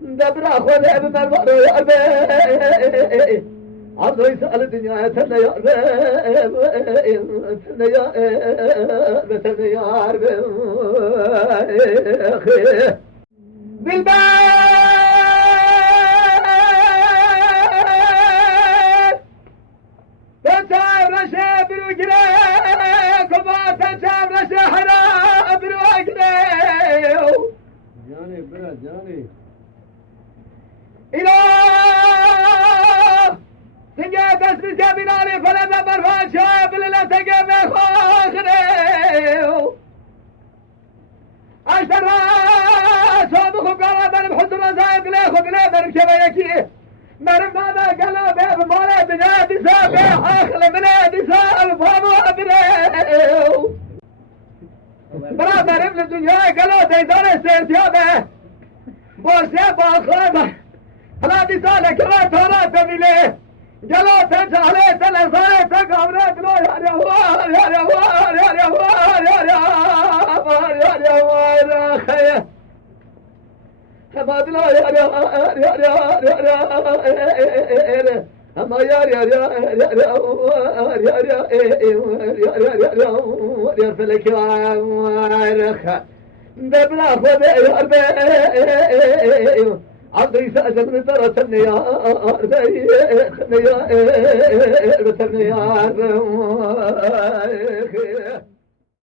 دبر خدا بمر يا ربي عبد يسأل الدنيا تنا يا ربي تنا يا ربي بالبال تتعب رشا بروجري كما تتعب رشا حرام بروجري جاني برا جاني إله سجاد اسم جابناني فلما برفان شاب للا تقام خاخني أشتر صابخ قرابا بحضر رزايد ليخو بليبر بشبيكي مرم ماذا قالوا بيب مولي بنادي سابي آخل بنادي ساب فامو أبنيو برادر ابن الدنيا قالوا ديدار السيرتيابه بوسي باخوضه هذه سالة كما ترى تميله جلو تجعله تلزاله تقامره بلو يا ريوار يا ريوار يا ريوار يا ريوار يا ريوار يا خيه ما بلو يا ريوار يا ريوار يا ريوار أما يا يا فلك يا دبلا خذ يا ربي عبد يسأل من ترى تني يا ربي يا ربي